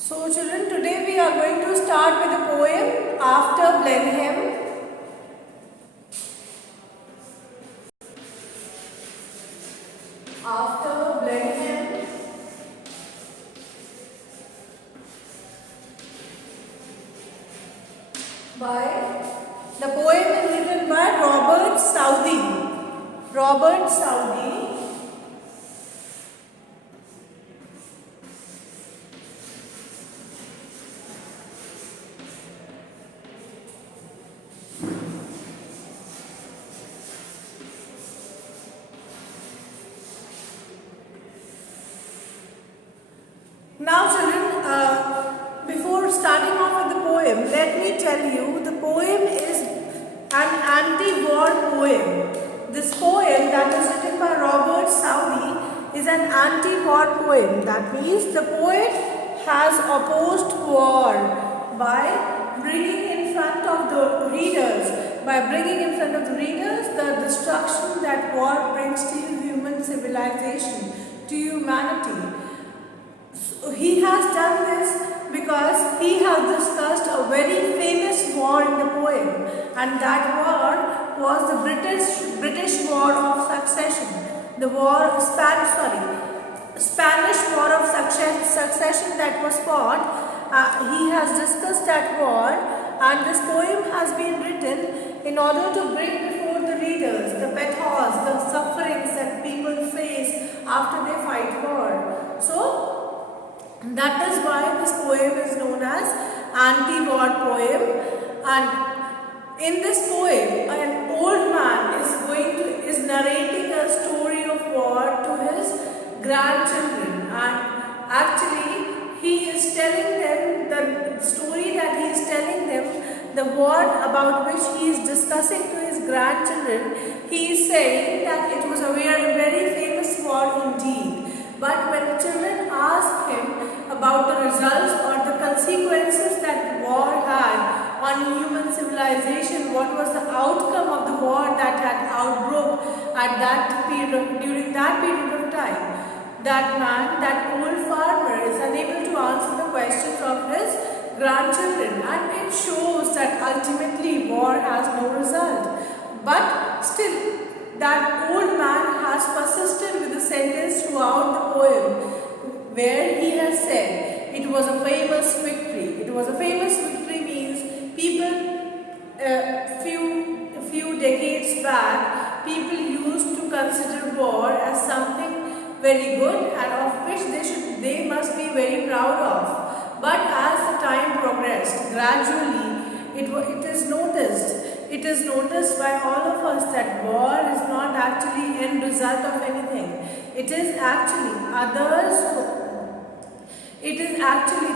So children, today we are going to start with a poem after Blenheim. After Blenheim by the poem is written by Robert Southey. Robert Southey. Now children, before starting off with the poem, let me tell you the poem is an anti-war poem. This poem that is written by Robert Southey is an anti-war poem. That means the poet has opposed war by bringing in front of the readers, the destruction that war brings to human civilization, to humanity. He has done this because he has discussed a very famous war in the poem, and that war was the British War of Succession, Spanish War of Succession that was fought. He has discussed that war, and this poem has been written in order to bring before the readers the pathos, the sufferings that people face after they fight war. So that is why this poem is known as anti-war poem. And in this poem, an old man is narrating a story of war to his grandchildren, and actually he is telling them the story that he is telling them, the war about which he is discussing to his grandchildren. He is saying that it was a very famous war indeed. But when children ask him about the results or the consequences that war had on human civilization, what was the outcome of the war that had outbroke during that period of time, that old farmer is unable to answer the questions of his grandchildren, and it shows that ultimately war has no result. But still, that old man has persisted with the sentence throughout the poem, where he has said it was a famous victory. It was a famous victory means people, few decades back, people used to consider war as something very good and of which they must be very proud of. But as the time progressed, gradually it is noticed by all of us that war is not actually end result of anything. It is actually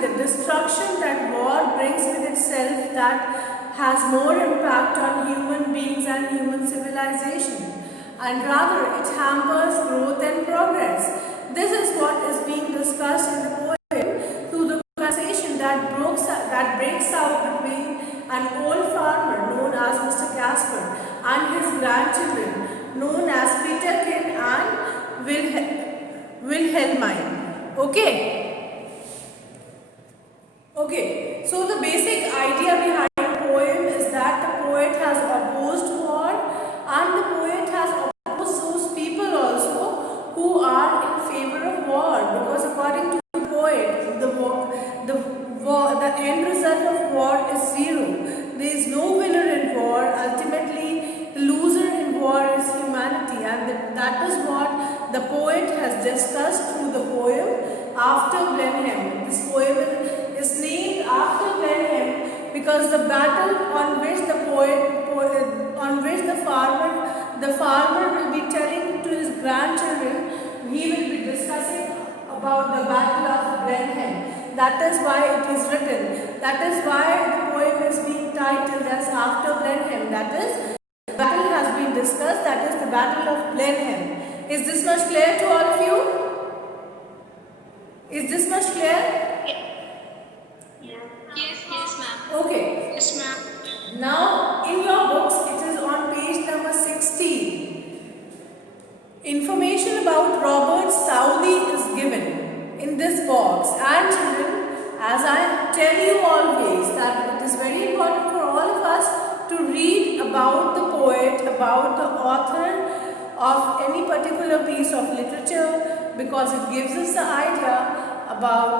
the destruction that war brings with itself that has more impact on human beings and human civilization, and rather it hampers growth and progress. This is what is being discussed in the poem through the conversation that breaks out between an old farmer known as Mr. Casper and his grandchildren known as Peterkin and Wilhelmine. Okay, so the basic idea behind the poem is that the poet has opposed war, and the poet has opposed those people also who are in favor of war, because according to the poet, the end result of war is zero. There is no winner in war. Ultimately, the loser in war is humanity, and that is what the poet has discussed through the poem After Blenheim. This poem is named after Blenheim because the battle on which the farmer will be telling to his grandchildren, he will be discussing about the battle of Blenheim. That is why it is written. That is why the poem is being titled as After Blenheim. That is, the battle has been discussed. That is the Battle of Blenheim. Is this much clear to all of you? Is this much clear? Yes, ma'am. Okay. Yes, ma'am. Now, in your books, it is on page number 16. Information about Robert Southey is given in this box, and children, as I tell you always that it is very important for all of us to read about the poet, about the author of any particular piece of literature, because it gives us the idea about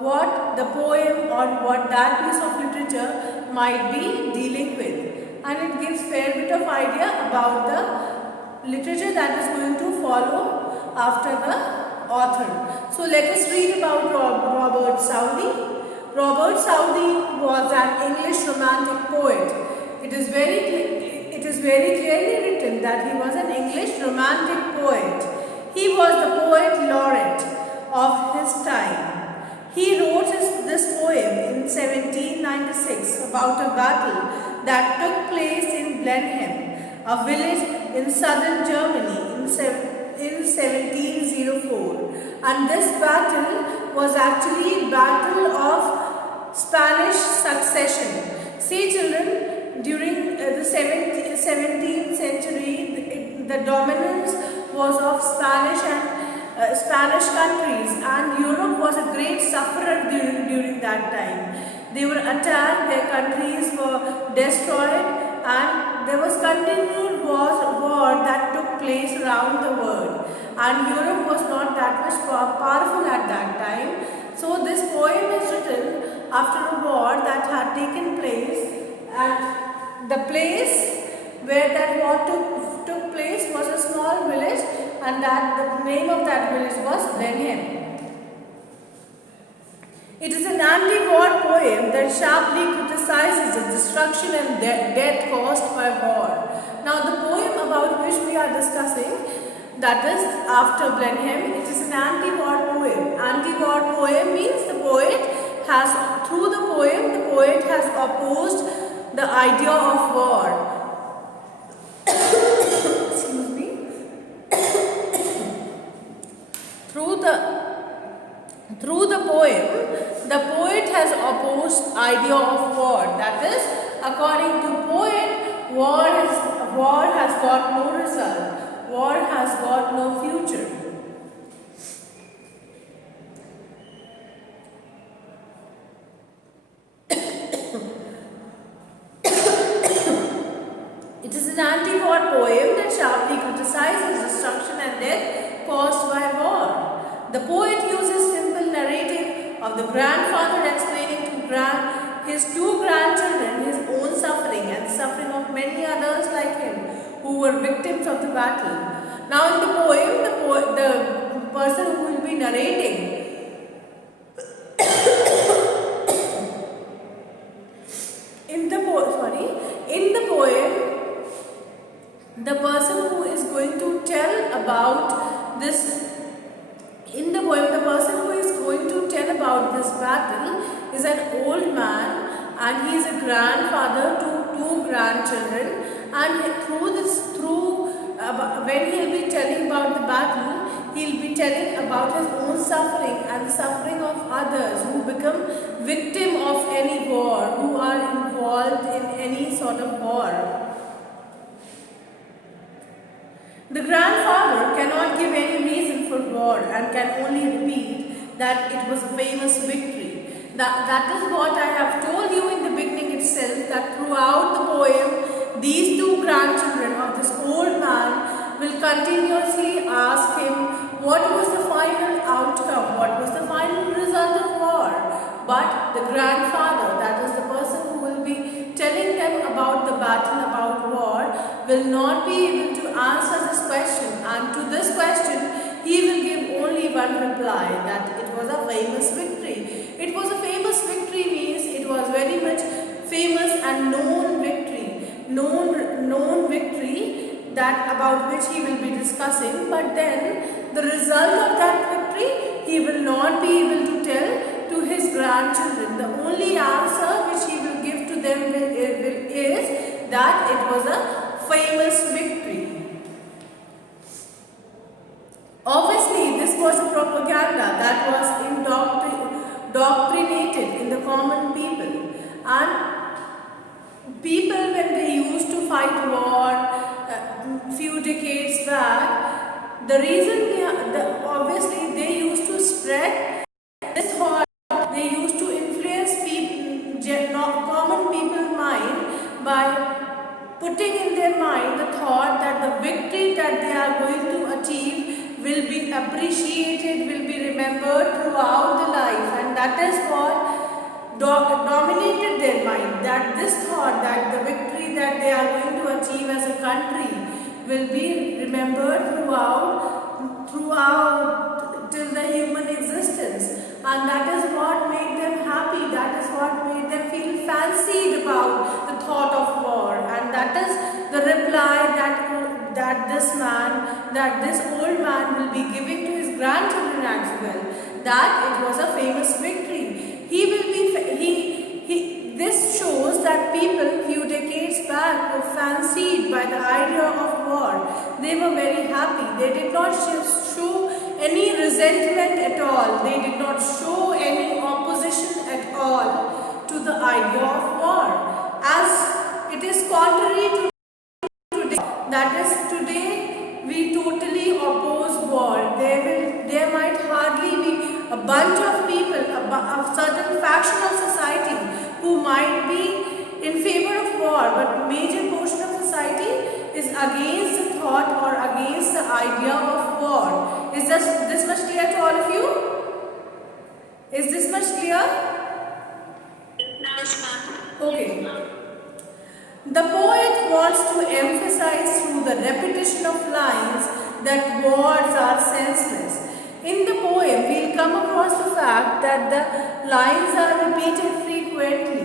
what the poem or what that piece of literature might be dealing with, and it gives fair bit of idea about the literature that is going to follow after the author. So let us read about Robert Southey. Robert Southey was an English romantic poet. It is very clearly written that he was an English romantic poet. He was the poet laureate of his time. He wrote this poem in 1796 about a battle that took place in Blenheim, a village in southern Germany in 1704. And this battle was actually Battle of Spanish Succession. See children, during the 17th century, the dominance was of Spanish and Spanish countries, and Europe was a great sufferer during that time. They were attacked, their countries were destroyed, and there was continued war that took place around the world, and Europe was not that much powerful at that time. So this poem is written after a war that had taken place, and the place where that war took place was a small village, and that the name of that village was Blenheim. It is an anti-war poem that sharply criticizes the destruction and death caused by war. Now the poem about which we are discussing, that is after Blenheim, it is an anti-war poem. Anti-war poem means the poet has opposed the idea of war. Excuse me. Through the poem, the poet has opposed idea of war. That is, according to poet, war has got no result. War has got no future. It is an anti-war poem that sharply criticizes destruction and death caused by war. The poet uses simple narrative of the grandfather explaining to his two grandchildren his own suffering and suffering of many others like him who were victims of the battle. Now in the poem, the person who will be narrating in the poem, the person who is going to tell about this, in the poem, the person who is going to tell about this battle is an old man, and he is a grandfather to two grandchildren, and when he will be telling about the battle, he will be telling about his own suffering and the suffering of others who become victim of any war, who are involved in any sort of war. The grandfather cannot give any reason for war and can only repeat that it was a famous victory. That is what I have told you in the beginning itself, that throughout the poem, these two grandchildren of this old man will continuously ask him what was the final outcome, what was the final result of war. But the grandfather, that is the person who will be telling them about the battle, about war, will not be able to answer this question, and to this question he will give only one reply, that it was a famous victory. It was a famous victory means it was very much famous and known victory, known victory that about which he will be discussing, but then the result of that victory he will not be able to tell to his grandchildren. The only answer which he will give to them is that it was a famous victory. Obviously, this was a propaganda that was indoctrinated in the common people, and people, when they used to fight war few decades back, the reason obviously they used to spread this thought, they used to influence common people's mind by putting in their mind the thought that the victory that they are going to achieve will be appreciated, will be remembered throughout the life, and that is what dominated their mind, that this thought that the victory that they are going to achieve as a country will be remembered throughout till the human existence, and that is what made them happy, that is what made them feel fancied about the thought of war, and that is the reply that this old man will be giving to his grandchildren as well, that it was a famous victory. This shows that people few decades back were fancied by the idea of war. They were very happy. They did not show any resentment at all. They did not show any opposition at all to the idea of war. As it is contrary to today, that is today we totally oppose war. There might hardly be a bunch of people, a certain faction of society who might be in favor of war, but major portion of society is against the thought or against the idea of war. Is this much clear to all of you? Is this much clear? Yes, ma'am. Okay. The poet wants to emphasize through the repetition of lines that wars are senseless. In the poem, we will come across the fact that the lines are repeated frequently,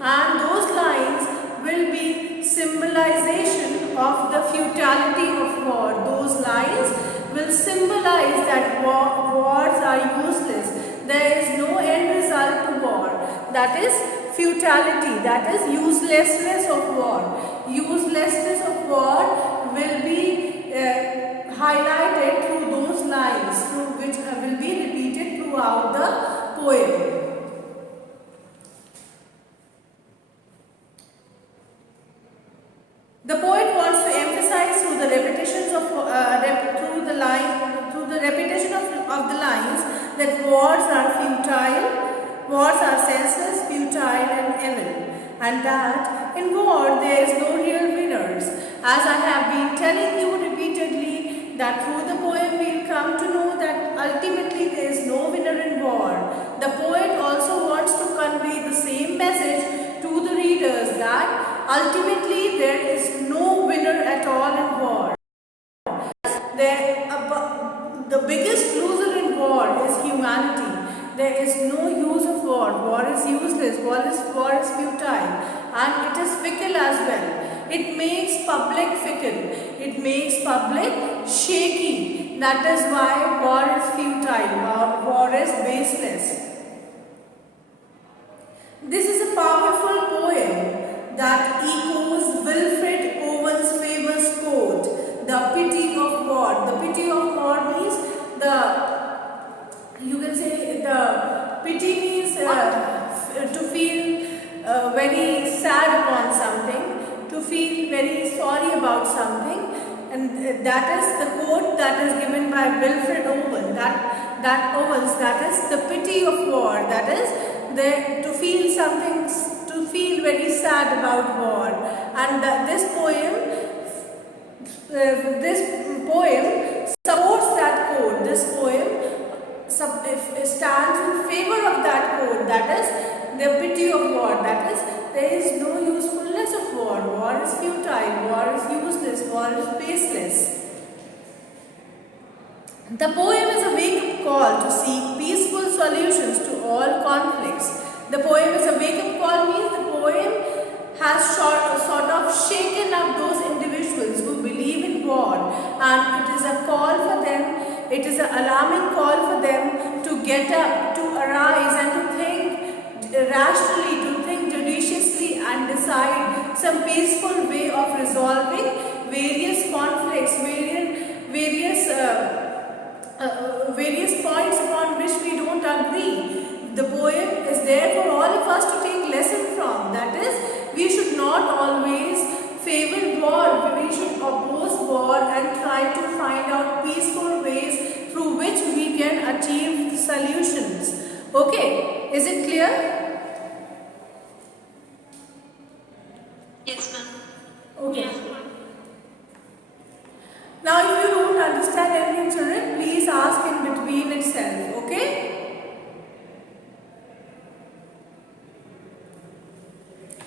and those lines will be symbolization of the futility of war. Those lines will symbolize that wars are useless. There is no end result to war. That is futility, that is uselessness of war. Uselessness of war will be highlighted through those lines, which will be repeated throughout the poem. The poet wants to emphasize through the repetitions of repetition of the lines that wars are futile, wars are senseless, futile, and evil, and that in war there is no real winners. As I have been telling you repeatedly, that through the poem we will come to know that ultimately there is no winner in war. The poet also wants to convey the same message to the readers that ultimately there is no winner at all in war. The biggest loser in war is humanity. There is no use of war. War is useless. War is futile, and it is fickle as well. It makes public fickle. It makes public shaky. That is why war is futile. War is baseless. This is a powerful poem that echoes Wilfred Owen's famous quote, "The pity of war." The pity of war means you can say the pity means to feel very sad upon something, to feel very sorry about something, and that is the quote that is given by Wilfred Owen. That is the pity of war. That is to feel something, to feel very sad about war, and this poem supports that quote. This poem stands in favor of that quote. That is the pity of war. That is, there is no usefulness of war. War is futile. War is useless. War is baseless. The poem is a wake-up call to seek peaceful solutions to all conflicts. The poem is a wake-up call means the poem has sort of shaken up those individuals who believe in war, and it is a call for them, it is an alarming call for them to get up, to arise, and to think rationally, to think judiciously, and decide some peaceful way of resolving various conflicts, various points upon which we don't agree. The poem is there for all of us to take lesson from. That is, we should not always favor war. We should oppose war and try to find out peaceful ways through which we can achieve solutions. Okay, is it clear?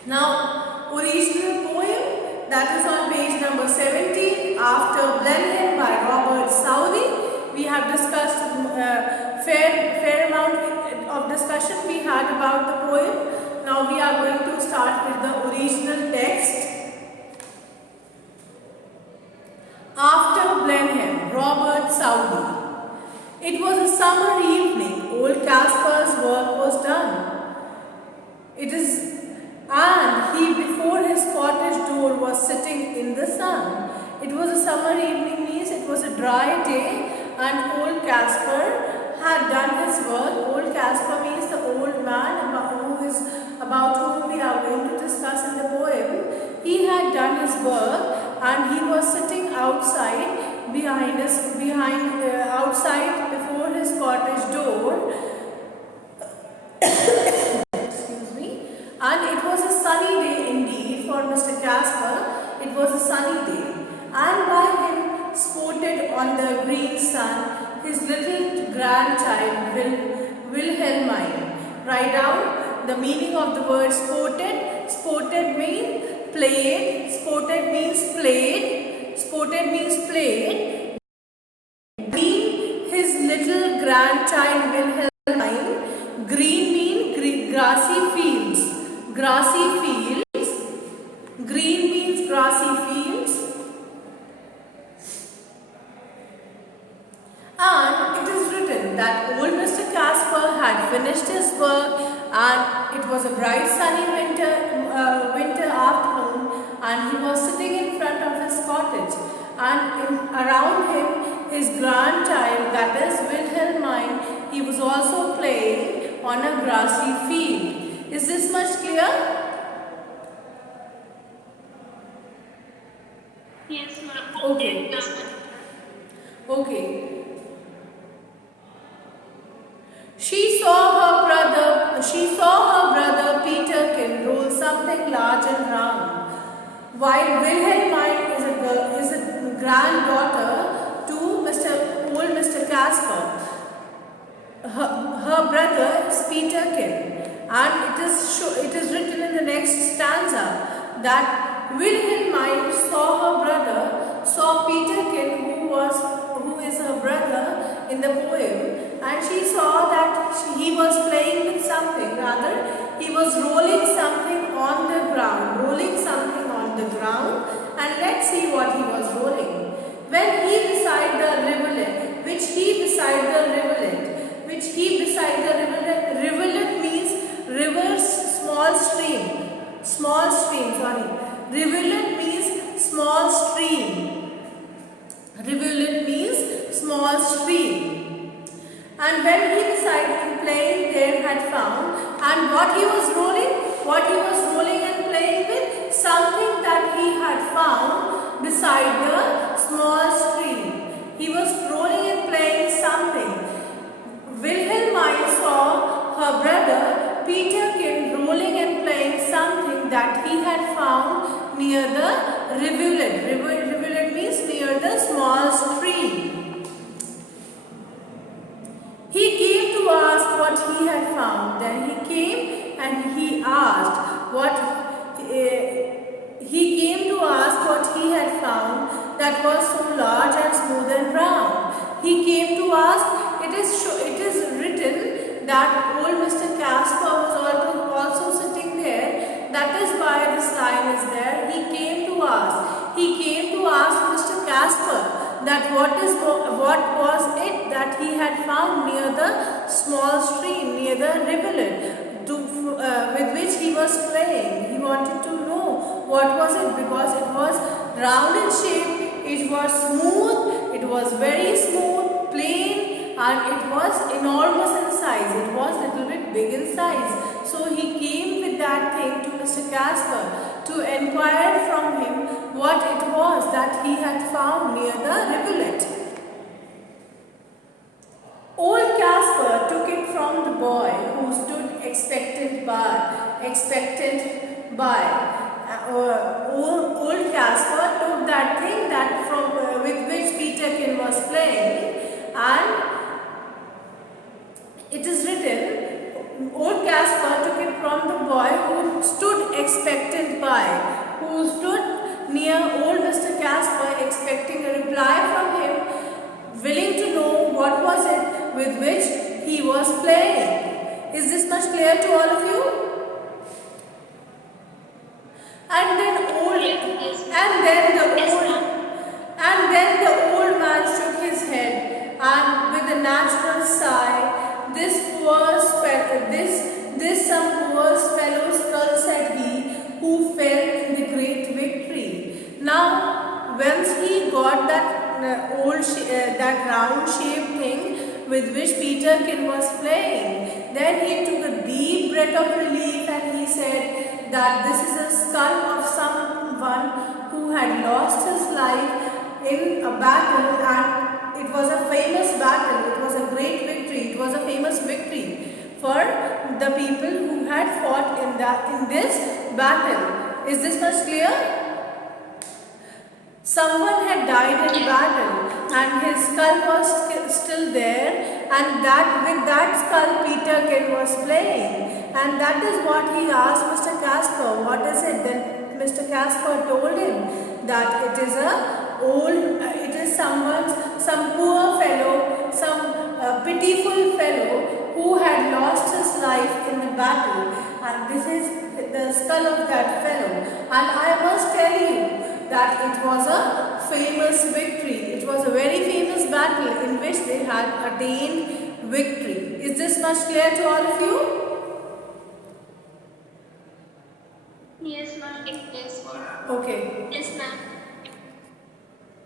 Now, original poem, that is on page number 17, After Blenheim by Robert Southey. We have discussed fair amount of discussion we had about the poem. Now we are going to start with the original text. After Blenheim, Robert Southey. It was a summer evening. Old Caspar's work was done. And he before his cottage door was sitting in the sun. It was a summer evening, means it was a dry day, and old Caspar had done his work. Old Caspar means the old man about whom we are going to discuss in the poem. He had done his work and he was sitting outside outside before his cottage door. And it was a sunny day indeed for Mr. Caspar. It was a sunny day, and by him sported on the green sun his little grandchild Wilhelmine. Write down the meaning of the word sported. Sported means played. Sported means played. Sported means played. Green, his little grandchild Wilhelmine. Green means grassy fields. Grassy fields. Green means grassy fields. And it is written that old Mr. Caspar had finished his work, and it was a bright sunny winter afternoon, and he was sitting in front of his cottage, and around him his grandchild, that is Wilhelmine, he was also playing on a grassy field. Is this much clear? Yes, ma'am. Okay. Okay. She saw her brother Peterkin roll something large and round, while Wilhelmine is a granddaughter to old Mr. Caspar. Her brother is Peterkin, and it is written in the next stanza that Wilhelmine saw Peterkin, who is her brother in the poem, and she saw that he was playing with something. Rather, he was rolling something on the ground. And let's see what he was rolling. When he beside the rivulet, rivulet means rivers, small stream, rivulet means small stream. Rivulet means small stream. And when he beside him playing there had found, and what he was rolling and playing with, something that he had found beside the small stream. He was rolling and playing something. Wilhelmine saw her brother Peterkin rolling and playing something that he had found near the rivulet. Rivulet means near the small stream. He came to ask what he had found. Then he came and he asked he came to ask what he had found that was so large and smooth and round. He came to ask. It is written that old Mr. Caspar was also sitting there. That is why this line is there. He came to ask Mr. Caspar that what was it that he had found near the small stream, near the rivulet, with which he was playing. He wanted to know what was it, because it was round in shape, it was smooth, it was very smooth, plain, and it was enormous in size. It was a little bit big in size. So he came with that thing to Mr. Caspar to inquire from him what it was that he had found near the rivulet. Old Caspar took it from the boy who stood expectant by. Old Caspar took that thing with which Peterkin was playing, and it is written, old Caspar took it from the boy who stood expectant who stood near old Mr. Casper expecting a reply from him, willing to know what was it with which he was playing. Is this much clear to all of you? And then the old man shook his head, and with a natural sigh, this some poor fellow skull, said he, who fell in the great victory. Now, once he got that round-shaped thing with which Peterkin was playing, then he took a deep breath of relief and he said that this is a skull of someone who had lost his life in a battle, and it was a famous battle, it was a great victory, it was a famous victory for the people who had fought in this battle. Is this much clear? Someone had died in battle and his skull was still there, and with that skull Peterkin was playing, and that is what he asked Mr. Casper, what is it? Then Mr. Casper told him that it is some poor fellow, some pitiful fellow who had lost his life in the battle, and this is the skull of that fellow. And I must tell you that it was a famous victory. It was a very famous battle in which they had attained victory. Is this much clear to all of you? Yes, ma'am. Yes, ma'am. Okay. Yes, ma'am.